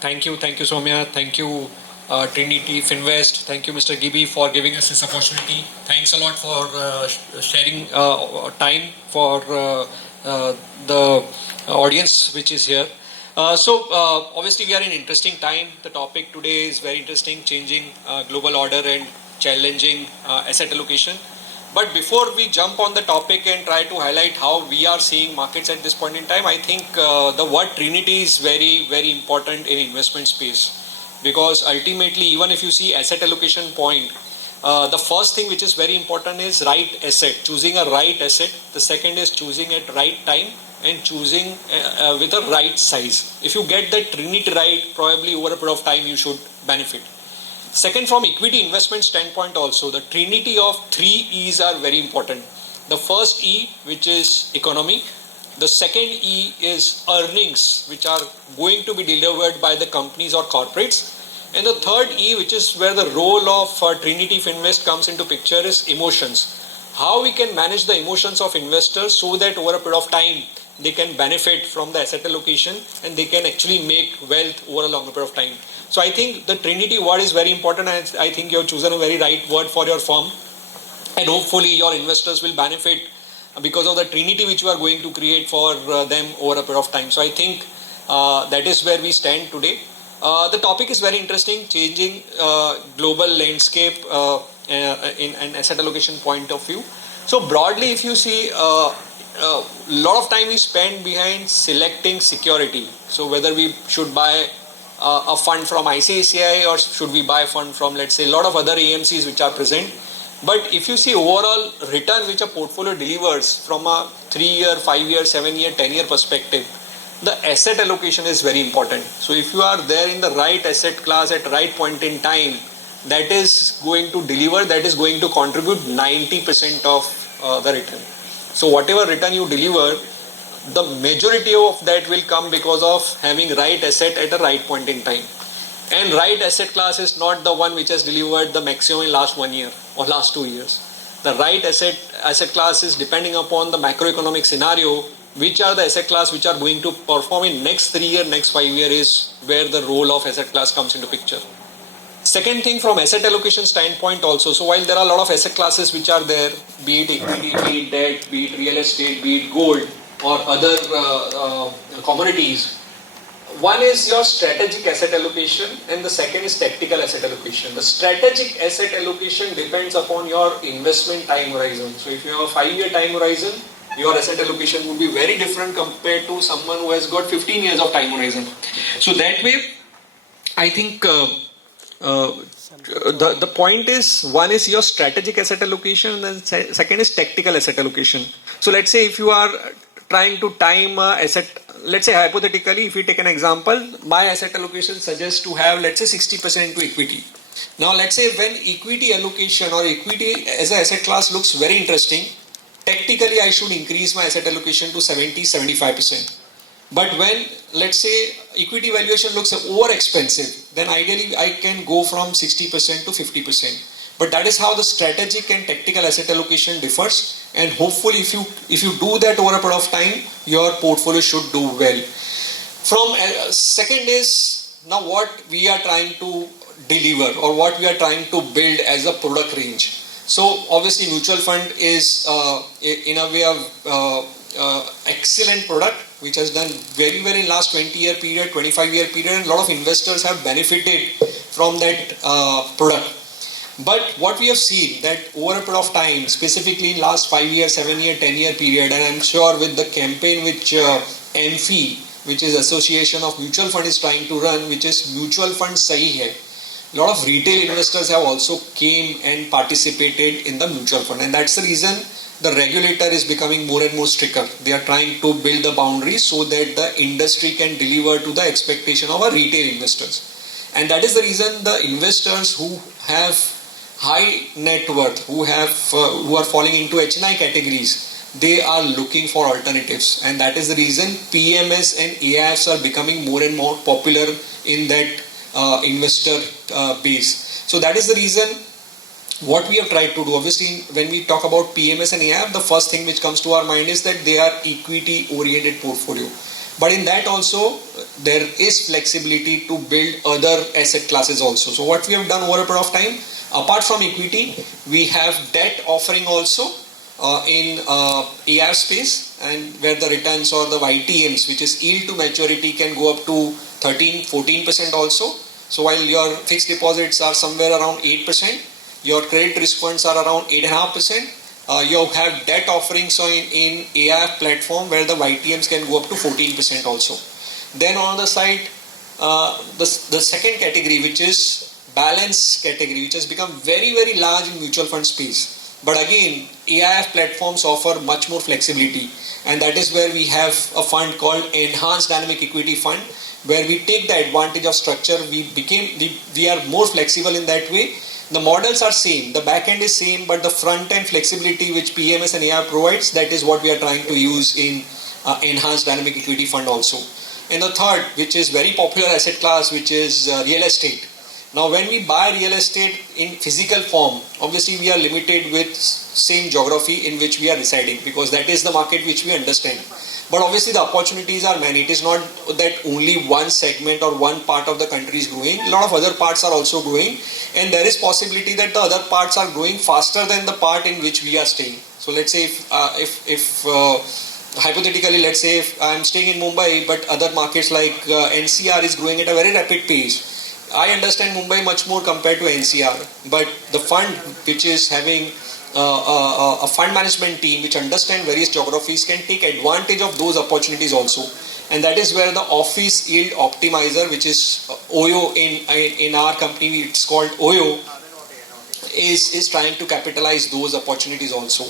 Thank you, Soumya. Thank you, Trinity Finvest. Thank you, Mr. Gibby, for giving us this opportunity. Thanks a lot for sharing time for the audience which is here. Obviously, we are in interesting time. The topic today is very interesting: changing global order and challenging asset allocation. But before we jump on the topic and try to highlight how we are seeing markets at this point in time, I think the word Trinity is very, very important in investment space, because ultimately, even if you see asset allocation point, the first thing which is very important is right asset, choosing a right asset. The second is choosing at right time and choosing with a right size. If you get that Trinity right, probably over a period of time you should benefit. Second, from equity investment standpoint also, the trinity of 3 E's are very important. The first E, which is economy. The second E is earnings, which are going to be delivered by the companies or corporates. And the third E, which is where the role of Trinity Finvest comes into picture, is emotions. How we can manage the emotions of investors so that over a period of time they can benefit from the asset allocation and they can actually make wealth over a longer period of time. So I think the Trinity word is very important, and I think you have chosen a very right word for your firm, and hopefully your investors will benefit because of the Trinity which you are going to create for them over a period of time. So I think that is where we stand today. The topic is very interesting: changing global landscape in an asset allocation point of view. So broadly, if you see, a lot of time is spent behind selecting security. So whether we should buy a fund from ICICI or should we buy a fund from, let's say, a lot of other AMCs which are present. But if you see overall return which a portfolio delivers from a 3-year, 5-year, 7-year, 10-year perspective, the asset allocation is very important. So if you are there in the right asset class at right point in time, that is going to deliver, that is going to contribute 90% of the return. So whatever return you deliver, the majority of that will come because of having right asset at the right point in time. And right asset class is not the one which has delivered the maximum in last 1 year or last 2 years. The right asset class is depending upon the macroeconomic scenario, which are the asset class which are going to perform in next 3 year, next 5 year is where the role of asset class comes into picture. Second thing, from asset allocation standpoint also, so while there are a lot of asset classes which are there, be it equity, be it debt, be it real estate, be it gold or other commodities, one is your strategic asset allocation and the second is tactical asset allocation. The strategic asset allocation depends upon your investment time horizon. So if you have a 5-year time horizon, your asset allocation would be very different compared to someone who has got 15 years of time horizon. So that way, I think the point is, one is your strategic asset allocation and then second is tactical asset allocation. So let's say if you are trying to time asset, let's say hypothetically, if we take an example, my asset allocation suggests to have, let's say, 60% to equity. Now let's say when equity allocation or equity as an asset class looks very interesting, tactically I should increase my asset allocation to 70-75%. But when, let's say, equity valuation looks over expensive, then ideally I can go from 60% to 50%. But that is how the strategic and tactical asset allocation differs. And hopefully if you do that over a period of time, your portfolio should do well. From second is now what we are trying to deliver or what we are trying to build as a product range. So obviously mutual fund is in a way of excellent product which has done very well in last 20-year period, 25-year period, and a lot of investors have benefited from that product. But what we have seen that over a period of time, specifically in last 5-year, 7-year, 10-year period, and I'm sure with the campaign which MFI, which is Association of Mutual Fund, is trying to run, which is Mutual Fund Sahi Hai. A lot of retail investors have also came and participated in the mutual fund, and that's the reason the regulator is becoming more and more stricter. They are trying to build the boundaries so that the industry can deliver to the expectation of our retail investors. And that is the reason the investors who have high net worth, who are falling into HNI categories, they are looking for alternatives. And that is the reason PMS and AIFs are becoming more and more popular in that investor base. So that is the reason what we have tried to do. Obviously, when we talk about PMS and AIF, the first thing which comes to our mind is that they are equity oriented portfolio. But in that also, there is flexibility to build other asset classes also. So what we have done over a period of time, apart from equity, we have debt offering also in AR space, and where the returns or the YTMs, which is yield to maturity, can go up to 13-14% also. So while your fixed deposits are somewhere around 8%, your credit risk funds are around 8.5%. You have debt offerings in AIF platform where the YTMs can go up to 14% also. Then on the side, the second category, which is balance category, which has become very, very large in mutual fund space. But again, AIF platforms offer much more flexibility, and that is where we have a fund called Enhanced Dynamic Equity Fund, where we take the advantage of structure. We are more flexible in that way. The models are same, the back end is same, but the front end flexibility which PMS and AI provides, that is what we are trying to use in Enhanced Dynamic Equity Fund also. And the third, which is very popular asset class, which is real estate. Now when we buy real estate in physical form, obviously we are limited with same geography in which we are residing, because that is the market which we understand. But obviously the opportunities are many. It is not that only one segment or one part of the country is growing. A lot of other parts are also growing, and there is possibility that the other parts are growing faster than the part in which we are staying. So let's say if hypothetically, let's say if I am staying in Mumbai, but other markets like NCR is growing at a very rapid pace. I understand Mumbai much more compared to NCR, but the fund which is having a fund management team which understand various geographies can take advantage of those opportunities also. And that is where the office yield optimizer, which is OYO in our company, it's called OYO, is trying to capitalize those opportunities also.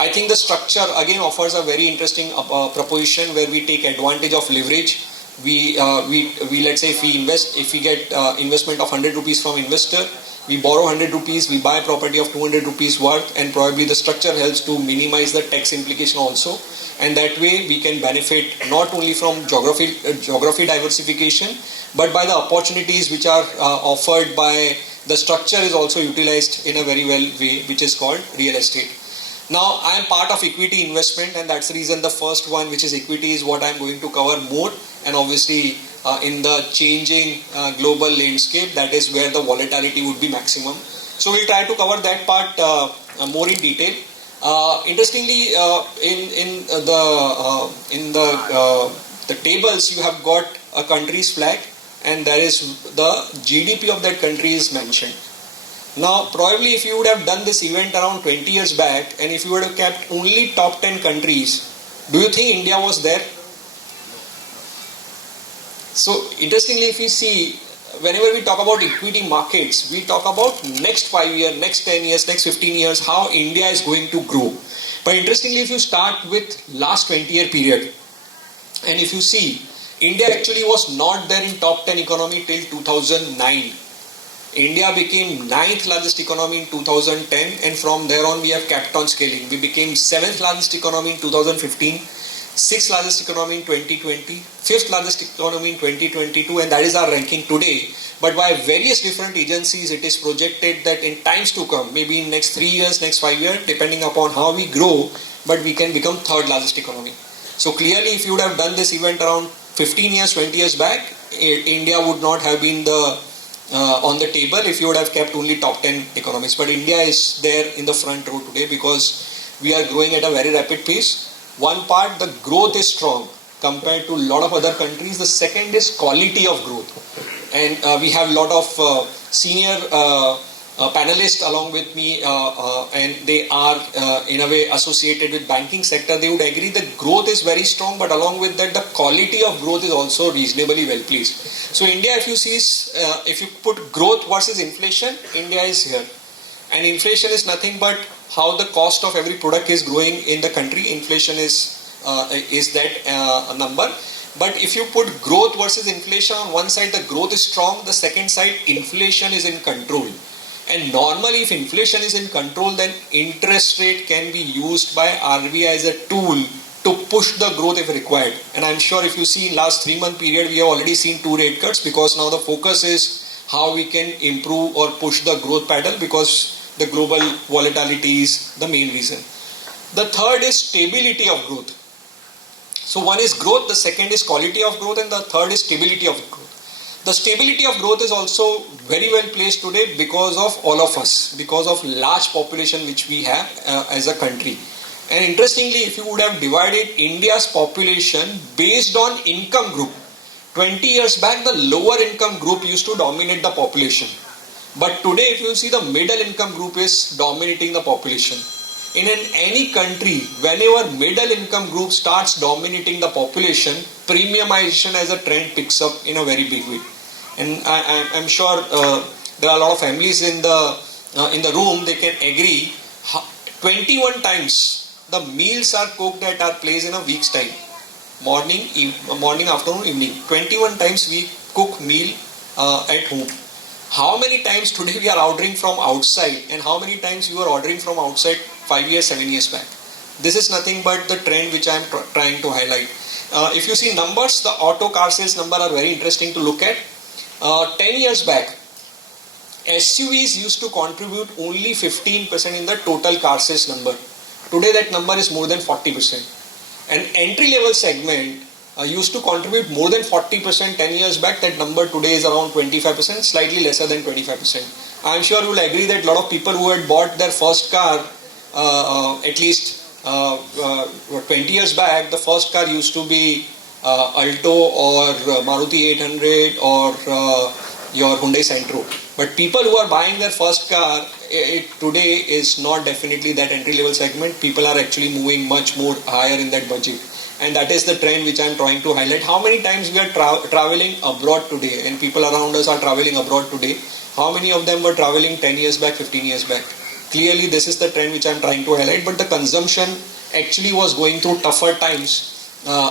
I think the structure again offers a very interesting proposition where we take advantage of leverage. We let's say if we get investment of 100 rupees from investor, we borrow 100 rupees, we buy property of 200 rupees worth, and probably the structure helps to minimize the tax implication also. And that way we can benefit not only from geography diversification, but by the opportunities which are offered by the structure is also utilized in a very well way, which is called real estate. Now I am part of equity investment, and that's the reason the first one, which is equity, is what I am going to cover more. And obviously in the changing global landscape, that is where the volatility would be maximum. So we'll try to cover that part more in detail. Interestingly, in the tables you have got a country's flag, and there is the GDP of that country is mentioned. Now probably if you would have done this event around 20 years back, and if you would have kept only top 10 countries, do you think India was there? So interestingly, if you see, whenever we talk about equity markets, we talk about next 5 years, next 10 years, next 15 years, how India is going to grow. But interestingly, if you start with last 20-year period, and if you see, India actually was not there in top 10 economy till 2009. India became 9th largest economy in 2010, and from there on we have kept on scaling. We became 7th largest economy in 2015, 6th largest economy in 2020, 5th largest economy in 2022, and that is our ranking today. But by various different agencies, it is projected that in times to come, maybe in next 3 years, next 5 years, depending upon how we grow, but we can become 3rd largest economy. So clearly, if you would have done this event around 15 years, 20 years back, India would not have been on the table if you would have kept only top 10 economies. But India is there in the front row today because we are growing at a very rapid pace. One part, the growth is strong compared to a lot of other countries. The second is quality of growth. And we have a lot of senior panelists along with me, and they are in a way associated with banking sector. They would agree that growth is very strong, but along with that, the quality of growth is also reasonably well placed. So India, if you see, if you put growth versus inflation, India is here. And inflation is nothing but how the cost of every product is growing in the country. Inflation is that number. But if you put growth versus inflation, on one side the growth is strong, the second side inflation is in control. And normally if inflation is in control, then interest rate can be used by RBI as a tool to push the growth if required. And I'm sure if you see in last 3-month period, we have already seen 2 rate cuts, because now the focus is how we can improve or push the growth pedal, because the global volatility is the main reason. The third is stability of growth. So one is growth, the second is quality of growth, and the third is stability of growth. The stability of growth is also very well placed today because of all of us, because of large population which we have as a country. And interestingly, if you would have divided India's population based on income group, 20 years back the lower income group used to dominate the population. But today if you see, the middle income group is dominating the population. In any country, whenever middle income group starts dominating the population, premiumization as a trend picks up in a very big way. And I'm sure there are a lot of families in the room, they can agree. 21 times the meals are cooked at our place in a week's time. Morning, afternoon, evening. 21 times we cook meal at home. How many times today we are ordering from outside, and how many times you are ordering from outside 5 years, 7 years back? This is nothing but the trend which I am trying to highlight. If you see numbers, the auto car sales number are very interesting to look at. 10 years back, SUVs used to contribute only 15% in the total car sales number. Today that number is more than 40%. An entry level segment used to contribute more than 40% 10 years back. That number today is around 25%, slightly lesser than 25%. I am sure you will agree that a lot of people who had bought their first car at least 20 years back, the first car used to be Alto or Maruti 800 or your Hyundai Santro. But people who are buying their first car today is not definitely that entry level segment. People are actually moving much more higher in that budget. And that is the trend which I am trying to highlight. How many times we are traveling abroad today, and people around us are traveling abroad today? How many of them were traveling 10 years back, 15 years back? Clearly this is the trend which I am trying to highlight. But the consumption actually was going through tougher times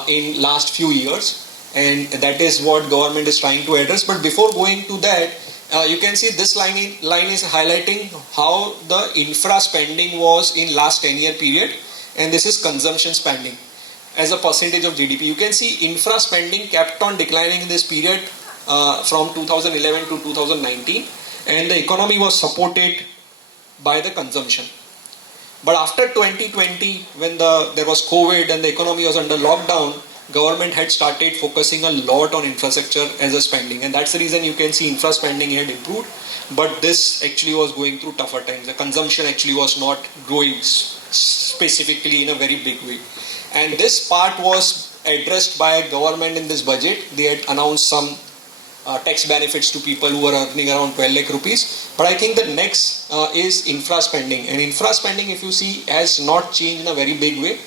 in last few years, and that is what government is trying to address. But before going to that, you can see this line is highlighting how the infra spending was in last 10-year period, and this is consumption spending as a percentage of GDP. You can see infra spending kept on declining in this period from 2011 to 2019, and the economy was supported by the consumption. But after 2020, when there was COVID and the economy was under lockdown, government had started focusing a lot on infrastructure as a spending, and that's the reason you can see infra spending had improved. But this actually was going through tougher times. The consumption actually was not growing specifically in a very big way. And this part was addressed by government in this budget. They had announced some tax benefits to people who are earning around 12 lakh rupees. But I think the next is infra spending. And infra spending, if you see, has not changed in a very big way.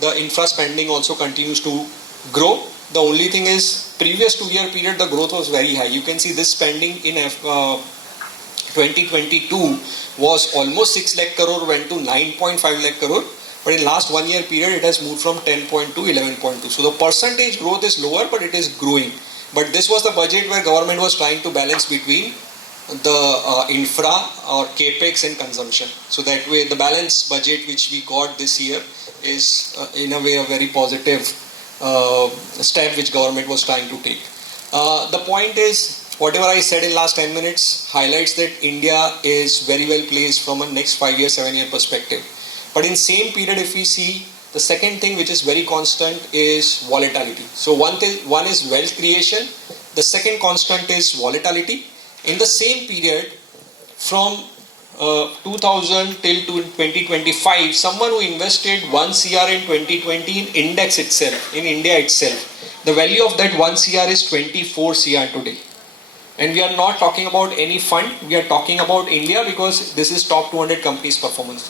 The infra spending also continues to grow. The only thing is, previous 2-year period, the growth was very high. You can see this spending in 2022 was almost 6 lakh crore, went to 9.5 lakh crore. But in last 1 year period, it has moved from 10.2 to 11.2. So the percentage growth is lower, but it is growing. But this was the budget where government was trying to balance between the infra or capex and consumption. So that way, the balanced budget which we got this year is in a way a very positive step which government was trying to take. The point is, whatever I said in last 10 minutes highlights that India is very well placed from a next 5-year, 7-year perspective. But in same period, if we see, the second thing which is very constant is volatility. So one is wealth creation. The second constant is volatility. In the same period, from 2000 till to 2025, someone who invested 1 CR in 2020 in index itself, in India itself, the value of that 1 CR is 24 CR today. And we are not talking about any fund, we are talking about India, because this is top 200 companies performance.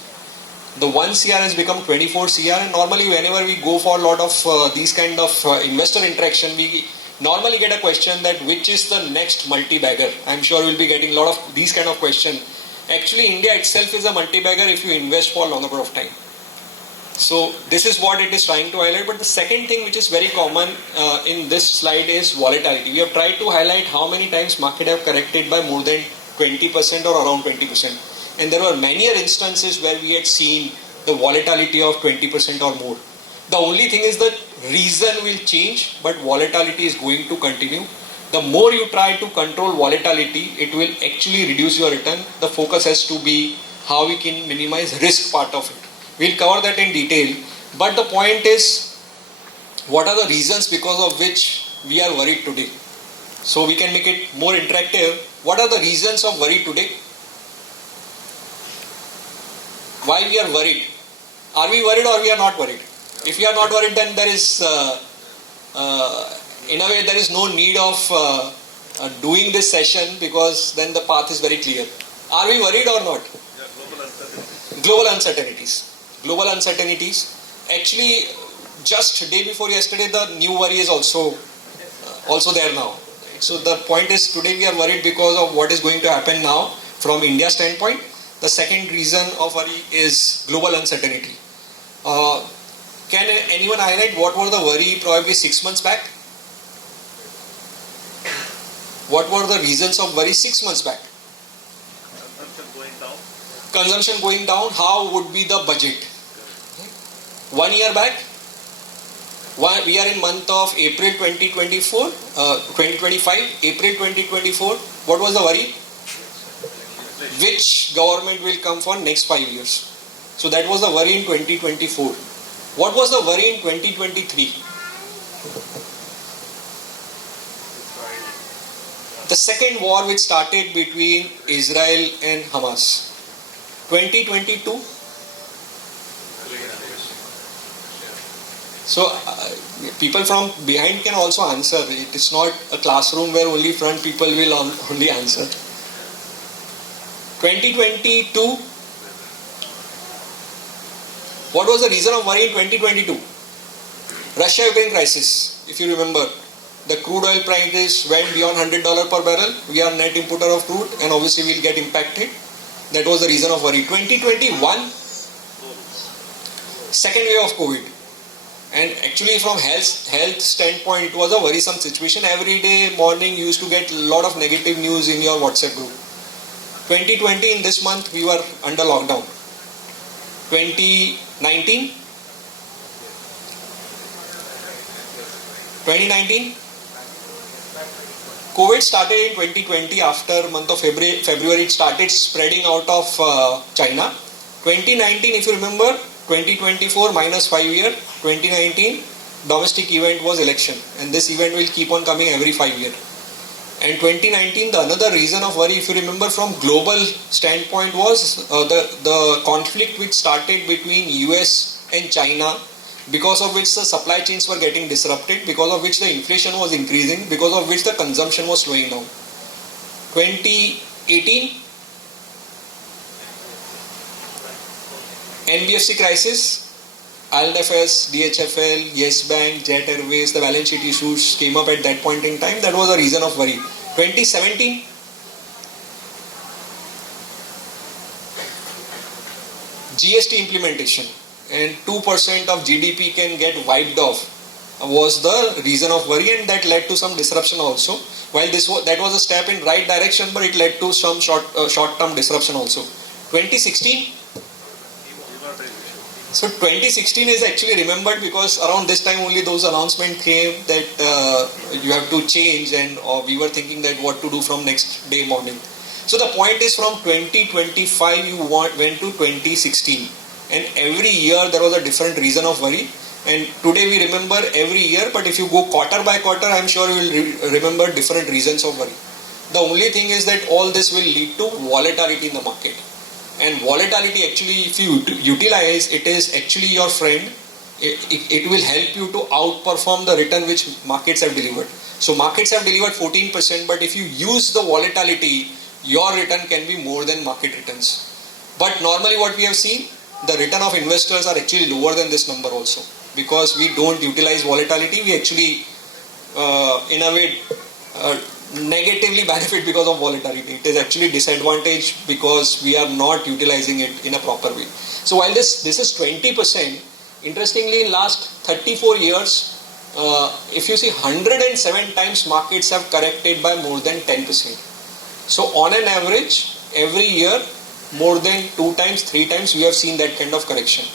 The 1 CR has become 24 CR, and normally whenever we go for a lot of these kind of investor interaction, we normally get a question that which is the next multi-bagger. I'm sure we'll be getting a lot of these kind of questions. Actually, India itself is a multi-bagger if you invest for a longer period of time. So this is what it is trying to highlight. But the second thing which is very common in this slide is volatility. We have tried to highlight how many times market have corrected by more than 20% or around 20%. And there were many instances where we had seen the volatility of 20% or more. The only thing is that reason will change, but volatility is going to continue. The more you try to control volatility, it will actually reduce your return. The focus has to be how we can minimize risk part of it. We'll cover that in detail. But the point is, what are the reasons because of which we are worried today? So we can make it more interactive. What are the reasons of worry today? Why we are worried? Are we worried or we are not worried? If we are not worried, then there is, in a way, there is no need of doing this session, because then the path is very clear. Are we worried or not? Yeah, global uncertainty. Global uncertainties. Global uncertainties. Actually, just day before yesterday, the new worry is also there now. So the point is, today we are worried because of what is going to happen now from India's standpoint. The second reason of worry is global uncertainty. Can anyone highlight what were the worry probably 6 months back? What were the reasons of worry 6 months back? Consumption going down. Consumption going down. How would be the budget? 1 year back, we are in month of April 2024, 2025, April 2024. What was the worry? Which government will come for next 5 years? So that was the worry in 2024. What was the worry in 2023? The second war which started between Israel and Hamas. 2022. So people from behind can also answer. It is not a classroom where only front people will only answer. 2022. What was the reason of worry in 2022? Russia-Ukraine crisis. If you remember, the crude oil prices went beyond $100 per barrel. We are net importer of crude, and obviously we will get impacted. That was the reason of worry. 2021, second wave of COVID. And actually from health standpoint, it was a worrisome situation. Every day morning you used to get a lot of negative news in your WhatsApp group. 2020, in this month, we were under lockdown. 2019, COVID started in 2020. After month of February, it started spreading out of China. 2019, if you remember, 2024 minus 5 year, 2019 domestic event was election, and this event will keep on coming every 5 years. And 2019, the another reason of worry, if you remember from global standpoint, was the conflict which started between US and China, because of which the supply chains were getting disrupted, because of which the inflation was increasing, because of which the consumption was slowing down. 2018, NBFC crisis, IL&FS, DHFL, Yes Bank, Jet Airways, the balance sheet issues came up at that point in time. That was a reason of worry. 2017, GST implementation, and 2% of GDP can get wiped off was the reason of worry, and that led to some disruption also. While that was a step in right direction, but it led to some short-term disruption also. 2016. So 2016 is actually remembered because around this time only those announcements came that you have to change, and we were thinking that what to do from next day morning. So the point is, from 2025 you went to 2016, and every year there was a different reason of worry. And today we remember every year, but if you go quarter by quarter, I'm sure you will remember different reasons of worry. The only thing is that all this will lead to volatility in the market. And volatility, actually, if you utilize, it is actually your friend. It will help you to outperform the return which markets have delivered. So markets have delivered 14%, but if you use the volatility, your return can be more than market returns. But normally what we have seen, the return of investors are actually lower than this number also. Because we don't utilize volatility, we actually, in a way, negatively benefit because of volatility. It is actually disadvantage because we are not utilizing it in a proper way. So while this is 20%, interestingly in last 34 years, if you see 107 times markets have corrected by more than 10%. So on an average, every year, more than 2 times, 3 times, we have seen that kind of correction.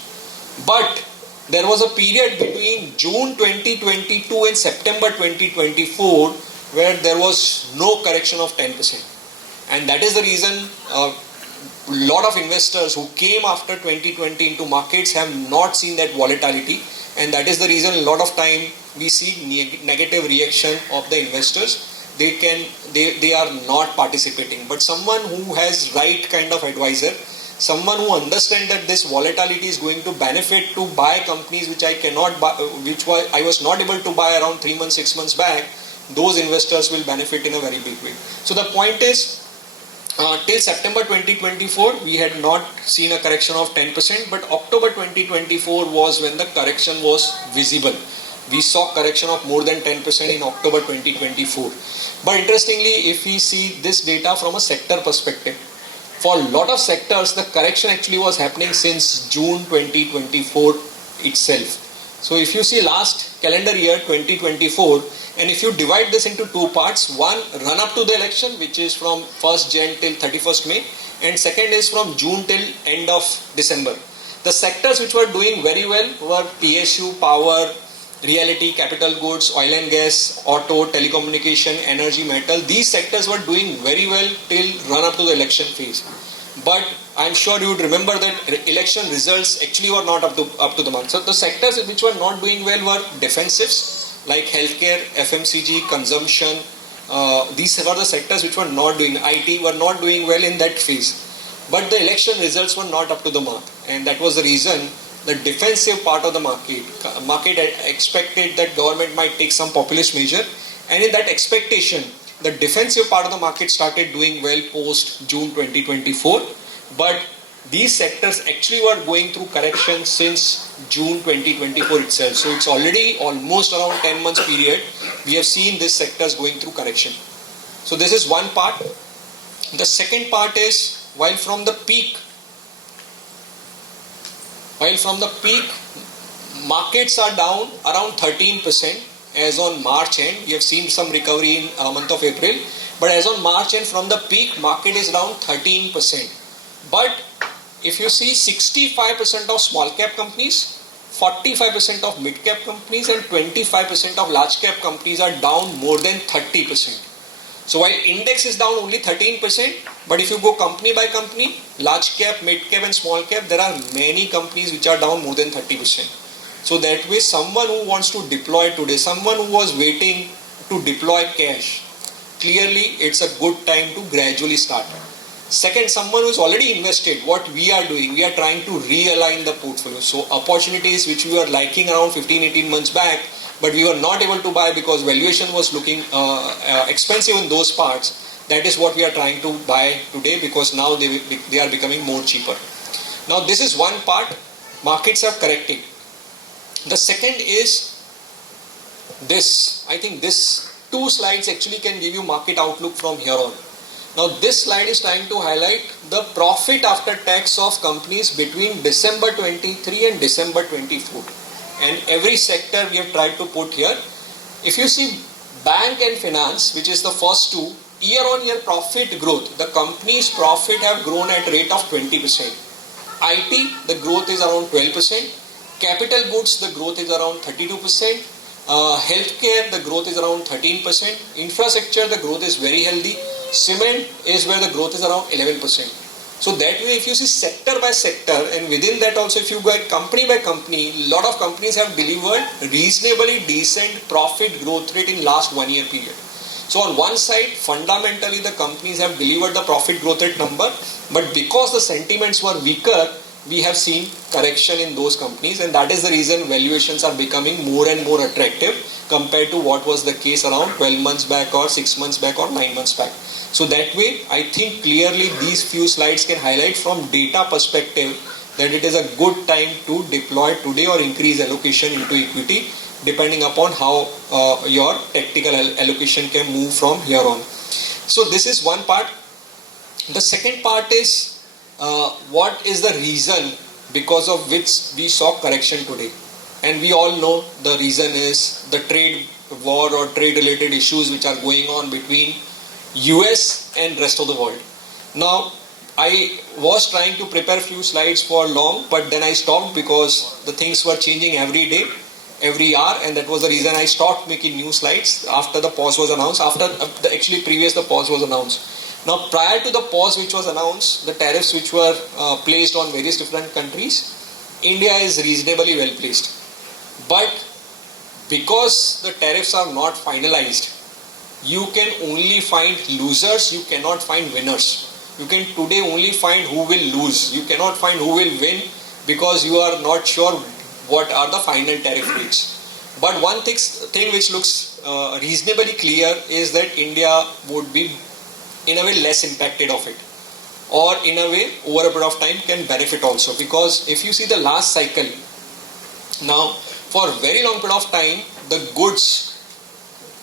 But there was a period between June 2022 and September 2024 where there was no correction of 10%. And that is the reason lot of investors who came after 2020 into markets have not seen that volatility, and that is the reason a lot of time we see negative reaction of the investors. They are not participating. But someone who has right kind of advisor, someone who understands that this volatility is going to benefit to buy companies which I cannot buy, I was not able to buy around 3 months, 6 months back, those investors will benefit in a very big way. So the point is, till September 2024, we had not seen a correction of 10%, but October 2024 was when the correction was visible. We saw correction of more than 10% in October 2024. But interestingly, if we see this data from a sector perspective, for a lot of sectors, the correction actually was happening since June 2024 itself. So if you see last calendar year 2024, and if you divide this into two parts, one run up to the election, which is from 1st Jan till 31st May, and second is from June till end of December. The sectors which were doing very well were PSU, power, realty, capital goods, oil and gas, auto, telecommunication, energy, metal. These sectors were doing very well till run up to the election phase. But I'm sure you would remember that election results actually were not up to the mark. So the sectors which were not doing well were defensives like healthcare, FMCG, consumption. These were the sectors which were not doing. IT were not doing well in that phase. But the election results were not up to the mark, and that was the reason the defensive part of the market expected that government might take some populist measure, and in that expectation, the defensive part of the market started doing well post June 2024. But these sectors actually were going through correction since June 2024 itself. So it's already almost around 10 months period we have seen these sectors going through correction. So this is one part. The second part is, while from the peak markets are down around 13% as on March end. We have seen some recovery in month of April, but as on March end, from the peak, market is down 13%. But if you see, 65% of small cap companies, 45% of mid cap companies, and 25% of large cap companies are down more than 30%. So while index is down only 13%, but if you go company by company, large cap, mid cap and small cap, there are many companies which are down more than 30%. So that way, someone who wants to deploy today, someone who was waiting to deploy cash, clearly it's a good time to gradually start. Second, someone who's already invested, what we are doing, we are trying to realign the portfolio. So opportunities which we were liking around 15-18 months back, but we were not able to buy because valuation was looking expensive in those parts. That is what we are trying to buy today, because now they are becoming more cheaper. Now this is one part. Markets are correcting. The second is this. I think this two slides actually can give you market outlook from here on. Now this slide is trying to highlight the profit after tax of companies between December 23 and December 24. And every sector we have tried to put here. If you see bank and finance, which is the first two, year-on-year profit growth, the company's profit have grown at rate of 20%. IT, the growth is around 12%. Capital goods, the growth is around 32%. Healthcare, the growth is around 13%. Infrastructure, the growth is very healthy. Cement is where the growth is around 11%. So that way, if you see sector by sector, and within that also if you go company by company, a lot of companies have delivered reasonably decent profit growth rate in last 1 year period. So on one side, fundamentally the companies have delivered the profit growth rate number, but because the sentiments were weaker, we have seen correction in those companies, and that is the reason valuations are becoming more and more attractive compared to what was the case around 12 months back or 6 months back or 9 months back. So that way, I think clearly these few slides can highlight from data perspective that it is a good time to deploy today or increase allocation into equity, depending upon how your tactical allocation can move from here on. So this is one part. The second part is what is the reason because of which we saw correction today. And we all know the reason is the trade war or trade related issues which are going on between US and rest of the world. Now, I was trying to prepare few slides for long, but then I stopped because the things were changing every day, every hour, and that was the reason I stopped making new slides after the pause was announced, after the pause was announced. Now, prior to the pause which was announced, the tariffs which were placed on various different countries, India is reasonably well placed. But because the tariffs are not finalized, you can only find losers, you cannot find winners. You can today only find who will lose. You cannot find who will win because you are not sure what are the final tariff rates. But one thing which looks reasonably clear is that India would be in a way less impacted of it, or in a way over a period of time can benefit also, because if you see the last cycle, now for a very long period of time the goods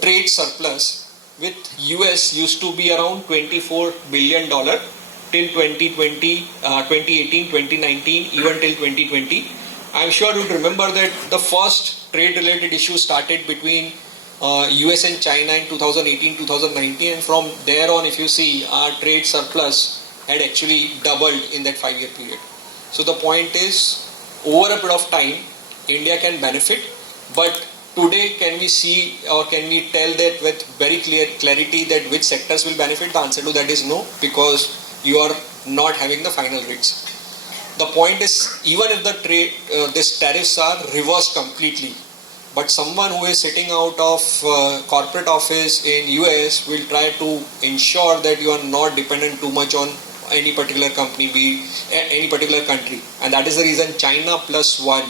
trade surplus with US used to be around $24 billion till 2020, 2018, 2019, even till 2020. I'm sure you'd remember that the first trade related issue started between US and China in 2018-2019, and from there on, if you see, our trade surplus had actually doubled in that 5-year period. So the point is, over a period of time, India can benefit, but today can we see or can we tell that with very clear clarity that which sectors will benefit? The answer to that is no, because you are not having the final rates. The point is, even if the these tariffs are reversed completely, but someone who is sitting out of corporate office in US will try to ensure that you are not dependent too much on any particular company, be any particular country, and that is the reason China plus one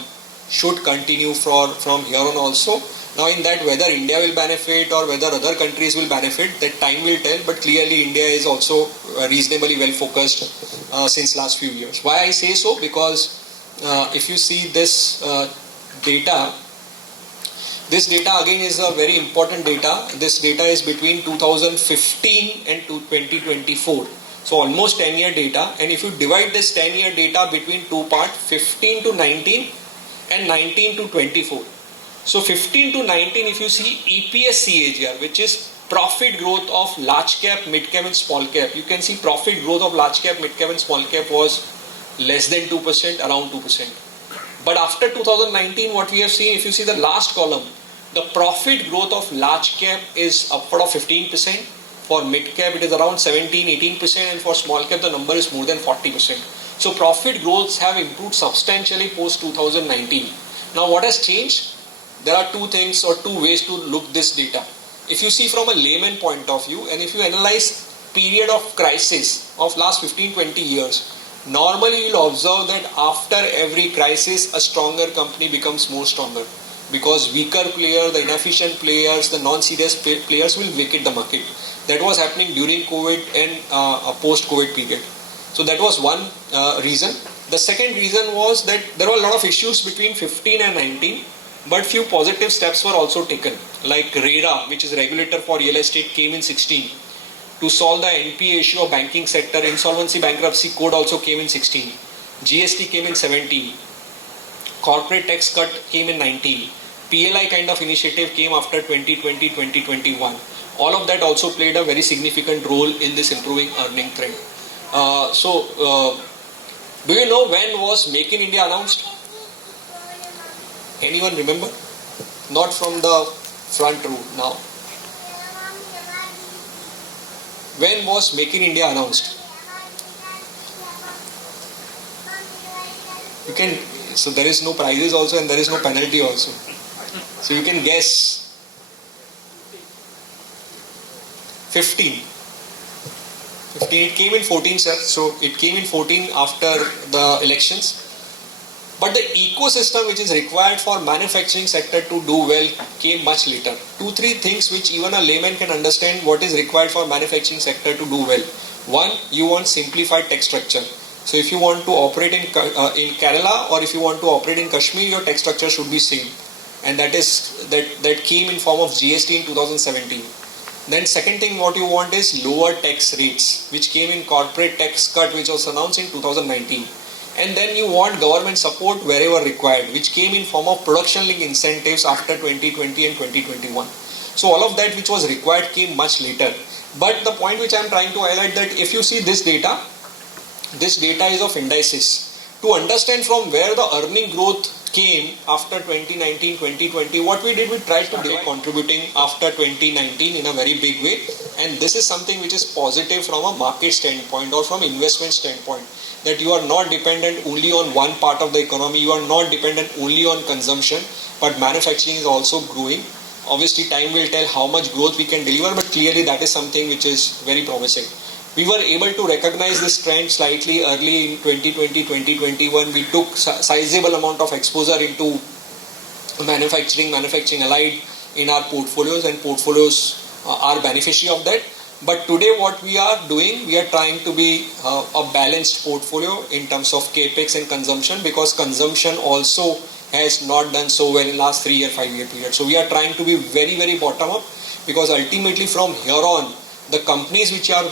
should continue from here on also. Now, in that, whether India will benefit or whether other countries will benefit, that time will tell, but clearly India is also reasonably well focused since last few years. Why I say so? Because if you see this data, this data again is a very important data. This data is between 2015 and 2024. So almost 10-year data, and if you divide this 10-year data between two parts, 15 to 19 and 19 to 24. So 15 to 19, if you see EPS CAGR, which is profit growth of large cap, mid cap and small cap, you can see profit growth of large cap, mid cap and small cap was less than 2%, around 2%. But after 2019, what we have seen, if you see the last column, the profit growth of large cap is upward of 15%. For mid cap, it is around 17-18%, and for small cap, the number is more than 40%. So profit growths have improved substantially post 2019. Now, what has changed? There are two things or two ways to look this data. If you see from a layman point of view, and if you analyze period of crisis of last 15-20 years, normally you'll observe that after every crisis, a stronger company becomes more stronger, because weaker players, the inefficient players, the non-serious players will vacate the market. That was happening during COVID and a post-COVID period. So that was one reason. The second reason was that there were a lot of issues between 15 and 19, but few positive steps were also taken. Like RERA, which is regulator for real estate, came in 16. To solve the NPA issue of banking sector, insolvency bankruptcy code also came in 16. GST came in 17. Corporate tax cut came in 19. PLI kind of initiative came after 2020, 2021. All of that also played a very significant role in this improving earning trend. Do you know when was Make in India announced? Anyone remember? Not from the front row now. When was Make in India announced? You can, so there is no prizes also and there is no penalty also. So you can guess. 15. It came in 14, sir. So it came in 14 after the elections. But the ecosystem which is required for manufacturing sector to do well came much later. 2-3 things which even a layman can understand what is required for manufacturing sector to do well. One, you want simplified tax structure. So if you want to operate in Kerala or if you want to operate in Kashmir, your tax structure should be same. And that came in form of GST in 2017. Then second thing what you want is lower tax rates, which came in corporate tax cut, which was announced in 2019. And then you want government support wherever required, which came in form of production link incentives after 2020 and 2021. So all of that which was required came much later. But the point which I am trying to highlight, that if you see this data is of indices. To understand from where the earning growth came after 2019, 2020, what we did, we tried to divide contributing after 2019 in a very big way. And this is something which is positive from a market standpoint or from investment standpoint, that you are not dependent only on one part of the economy, you are not dependent only on consumption, but manufacturing is also growing. Obviously, time will tell how much growth we can deliver, but clearly that is something which is very promising. We were able to recognize this trend slightly early in 2020, 2021. We took sizable amount of exposure into manufacturing allied in our portfolios, and portfolios are beneficiary of that. But today what we are doing, we are trying to be a balanced portfolio in terms of capex and consumption, because consumption also has not done so well in last 3 year, 5 year period. So we are trying to be very, very bottom up, because ultimately from here on, the companies which are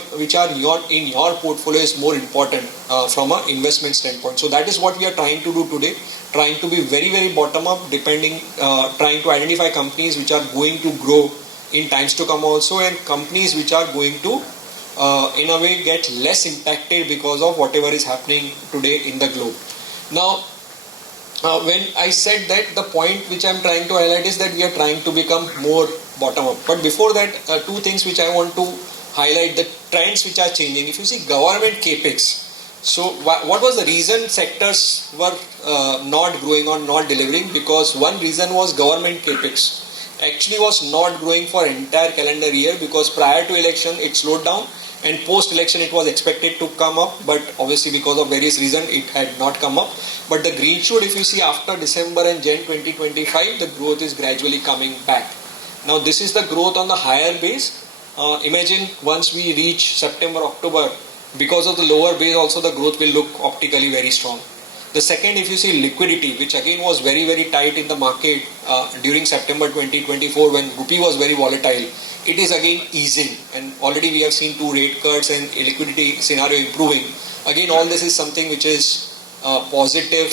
in your portfolio is more important from an investment standpoint. So that is what we are trying to do today, trying to be very, very bottom up, trying to identify companies which are going to grow in times to come also, and companies which are going to in a way get less impacted because of whatever is happening today in the globe. Now, when I said that, the point which I am trying to highlight is that we are trying to become more bottom up. But before that, two things which I want to highlight, the trends which are changing. If you see government capex, so what was the reason sectors were not growing or not delivering? Because one reason was government capex actually was not growing for entire calendar year, because prior to election it slowed down, and post election it was expected to come up, but obviously because of various reasons it had not come up. But the green shoot, if you see after December and Jan 2025, the growth is gradually coming back. Now this is the growth on the higher base. Imagine once we reach September, October, because of the lower base also the growth will look optically very strong. The second, if you see liquidity, which again was very, very tight in the market during September 2024 when rupee was very volatile, it is again easing, and already we have seen 2 rate cuts and liquidity scenario improving. Again, all this is something which is positive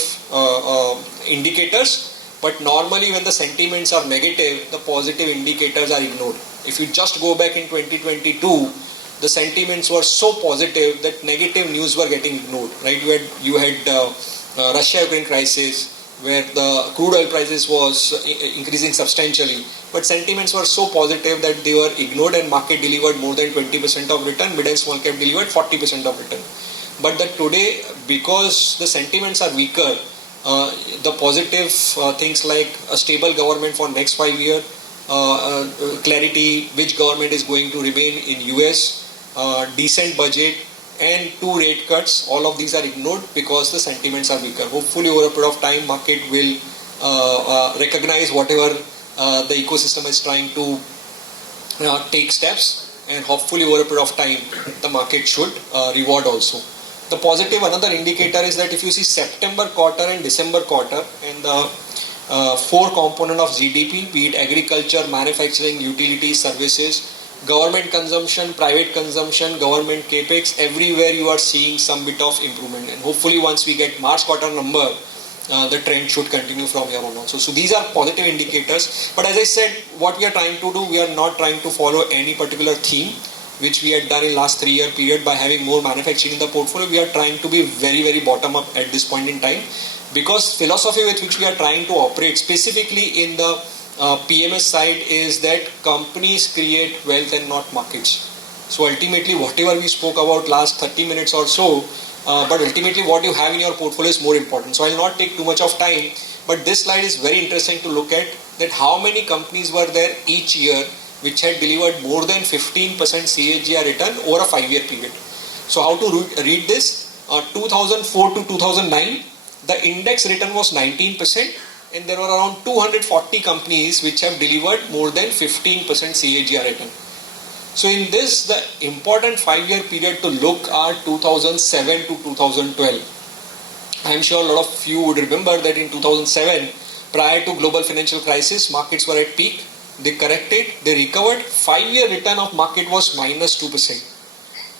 indicators, but normally when the sentiments are negative, the positive indicators are ignored. If you just go back in 2022, the sentiments were so positive that negative news were getting ignored, right? You had Russia-Ukraine crisis, where the crude oil prices was increasing substantially, but sentiments were so positive that they were ignored, and market delivered more than 20% of return, mid and small cap delivered 40% of return. But that today, because the sentiments are weaker, the positive things like a stable government for next 5 years, clarity which government is going to remain in US, decent budget, and 2 rate cuts, all of these are ignored because the sentiments are weaker. Hopefully over a period of time, market will recognize whatever the ecosystem is trying to take steps, and hopefully over a period of time, the market should reward also. The positive, another indicator is that if you see September quarter and December quarter, and the 4 component of GDP, be it agriculture, manufacturing, utilities, services, government consumption, private consumption, government capex, everywhere you are seeing some bit of improvement, and hopefully once we get March quarter number, the trend should continue from here on also. So these are positive indicators, but as I said, what we are trying to do, we are not trying to follow any particular theme which we had done in last 3 year period by having more manufacturing in the portfolio. We are trying to be very, very bottom up at this point in time, because philosophy with which we are trying to operate specifically in the PMS side is that companies create wealth and not markets. So ultimately whatever we spoke about last 30 minutes or so, but ultimately what you have in your portfolio is more important. So I will not take too much of time, but this slide is very interesting to look at, that how many companies were there each year which had delivered more than 15% CAGR return over a 5 year period. So how to read this? 2004 to 2009, the index return was 19%, and there were around 240 companies which have delivered more than 15% CAGR return. So in this, the important 5 year period to look are 2007 to 2012. I am sure a lot of you would remember that in 2007, prior to global financial crisis, markets were at peak. They corrected, they recovered. 5 year return of market was minus 2%.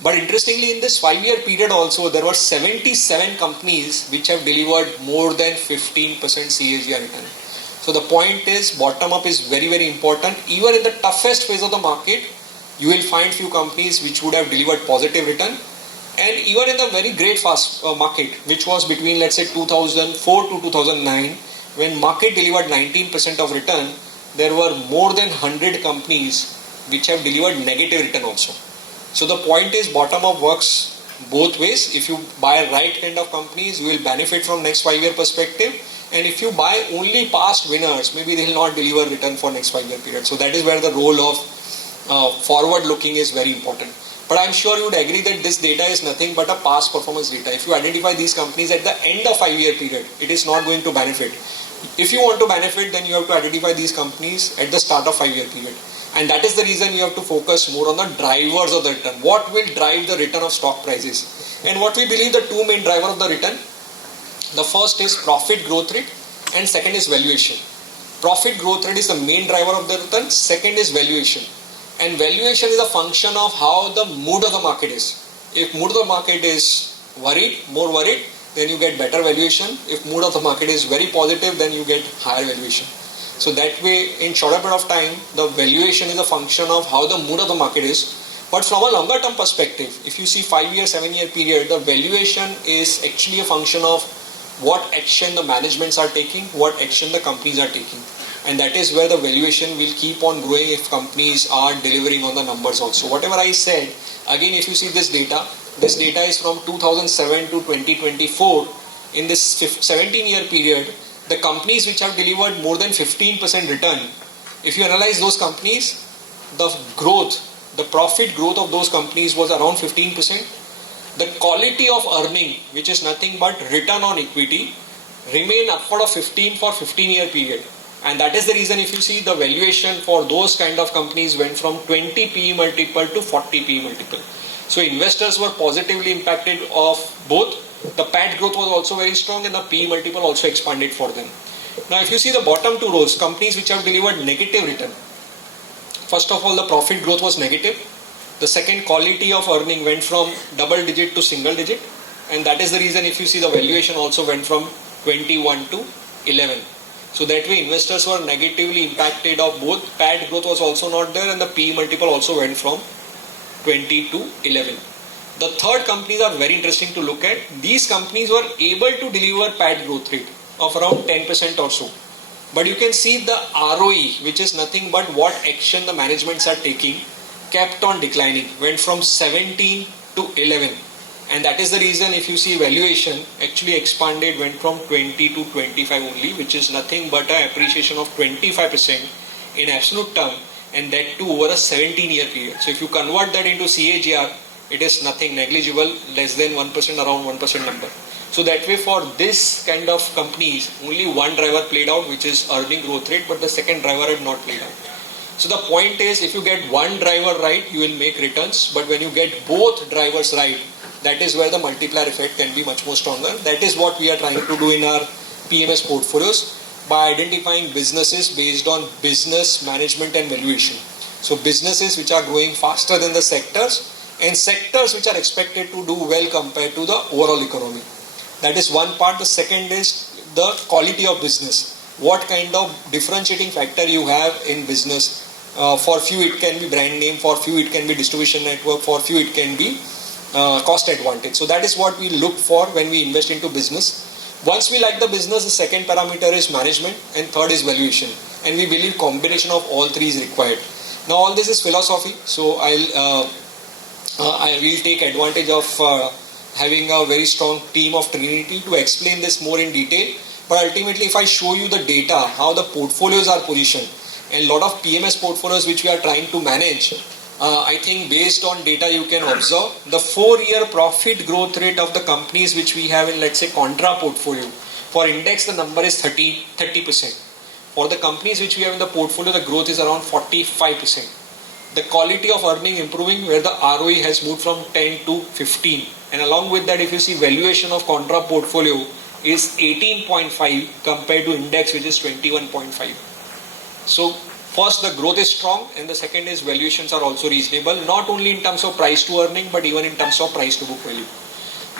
But interestingly, in this 5 year period also, there were 77 companies which have delivered more than 15% CAGR return. So the point is, bottom up is very, very important. Even in the toughest phase of the market, you will find few companies which would have delivered positive return. And even in the very great fast market, which was between let's say 2004 to 2009, when market delivered 19% of return, there were more than 100 companies which have delivered negative return also. So the point is bottom up works both ways. If you buy right kind of companies, you will benefit from next 5-year perspective. And if you buy only past winners, maybe they will not deliver return for next 5-year period. So that is where the role of forward looking is very important. But I'm sure you would agree that this data is nothing but a past performance data. If you identify these companies at the end of 5-year period, it is not going to benefit. If you want to benefit, then you have to identify these companies at the start of 5-year period. And that is the reason you have to focus more on the drivers of the return. What will drive the return of stock prices? And what we believe the two main driver of the return, the first is profit growth rate and second is valuation. Profit growth rate is the main driver of the return, second is valuation. And valuation is a function of how the mood of the market is. If mood of the market is worried, more worried, then you get better valuation. If mood of the market is very positive, then you get higher valuation. So that way, in shorter period of time, the valuation is a function of how the mood of the market is. But from a longer term perspective, if you see 5-year, 7-year period, the valuation is actually a function of what action the managements are taking, what action the companies are taking. And that is where the valuation will keep on growing if companies are delivering on the numbers also. Whatever I said, again if you see this data is from 2007 to 2024. In this 17-year period, the companies which have delivered more than 15% return, if you analyze those companies, the growth, the profit growth of those companies was around 15%. The quality of earning, which is nothing but return on equity, remain upward of 15 for 15-year period. And that is the reason if you see the valuation for those kind of companies went from 20 PE multiple to 40 PE multiple. So investors were positively impacted of both. The PAT growth was also very strong and the PE multiple also expanded for them. Now if you see the bottom two rows, companies which have delivered negative return. First of all, the profit growth was negative. The second, quality of earning went from double digit to single digit. And that is the reason if you see the valuation also went from 21 to 11. So that way investors were negatively impacted of both. PAT growth was also not there and the PE multiple also went from 20 to 11. The third companies are very interesting to look at. These companies were able to deliver PAT growth rate of around 10% or so. But you can see the ROE, which is nothing but what action the managements are taking, kept on declining, went from 17 to 11. And that is the reason if you see valuation actually expanded, went from 20 to 25 only, which is nothing but an appreciation of 25% in absolute term, and that too over a 17-year period. So if you convert that into CAGR, it is nothing, negligible, less than 1%, around 1% number. So that way for this kind of companies, only one driver played out, which is earning growth rate, but the second driver had not played out. So the point is, if you get one driver right, you will make returns, but when you get both drivers right, that is where the multiplier effect can be much more stronger. That is what we are trying to do in our PMS portfolios by identifying businesses based on business management and valuation. So businesses which are growing faster than the sectors and sectors which are expected to do well compared to the overall economy. That is one part. The second is the quality of business. What kind of differentiating factor you have in business. For few it can be brand name, for few it can be distribution network, for few it can be cost advantage. So that is what we look for when we invest into business. Once we like the business, the second parameter is management and third is valuation. And we believe combination of all three is required. Now all this is philosophy, so I will take advantage of having a very strong team of Trinity to explain this more in detail. But ultimately if I show you the data, how the portfolios are positioned, and a lot of PMS portfolios which we are trying to manage, I think based on data you can observe the 4-year profit growth rate of the companies which we have in, let's say, contra portfolio. For index the number is 30%. For the companies which we have in the portfolio, the growth is around 45%. The quality of earning improving, where the ROE has moved from 10 to 15. And along with that, if you see valuation of contra portfolio is 18.5 compared to index which is 21.5. So first, the growth is strong, and the second is valuations are also reasonable, not only in terms of price to earning, but even in terms of price to book value.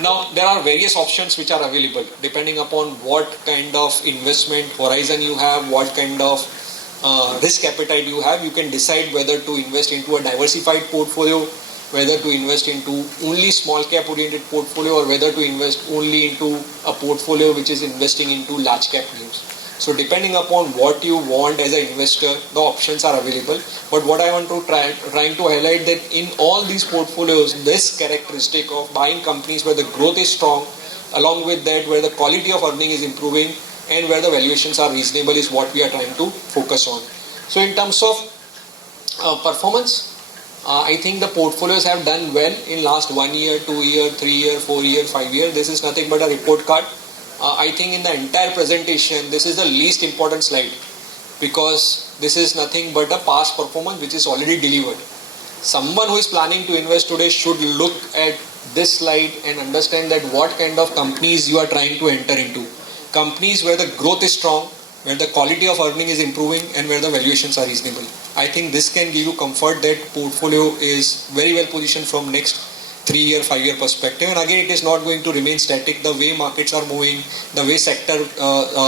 Now, there are various options which are available depending upon what kind of investment horizon you have, what kind of risk appetite you have. You can decide whether to invest into a diversified portfolio, whether to invest into only small cap oriented portfolio, or whether to invest only into a portfolio which is investing into large cap names. So depending upon what you want as an investor, the options are available. But what I want to trying to highlight that in all these portfolios, this characteristic of buying companies where the growth is strong, along with that where the quality of earning is improving and where the valuations are reasonable is what we are trying to focus on. So in terms of performance, I think the portfolios have done well in last 1 year, 2 year, 3 year, 4 year, 5 year. This is nothing but a report card. I think in the entire presentation, this is the least important slide because this is nothing but a past performance which is already delivered. Someone who is planning to invest today should look at this slide and understand that what kind of companies you are trying to enter into. Companies where the growth is strong, where the quality of earning is improving and where the valuations are reasonable. I think this can give you comfort that portfolio is very well positioned from next 3 year, 5 year perspective. And again, it is not going to remain static. The way markets are moving, the way sector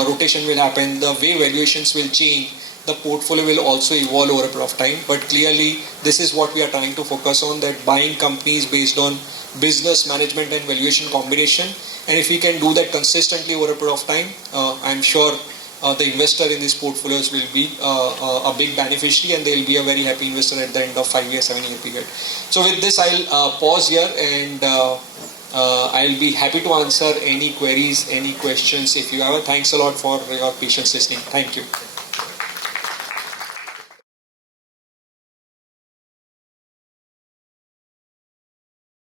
rotation will happen, the way valuations will change, the portfolio will also evolve over a period of time. But clearly, this is what we are trying to focus on, that buying companies based on business, management and valuation combination. And if we can do that consistently over a period of time, I'm sure the investor in these portfolios will be a big beneficiary and they will be a very happy investor at the end of 5 year, 7 year period. So with this, I'll pause here and I'll be happy to answer any queries, any questions if you have. Thanks a lot for your patience listening. Thank you.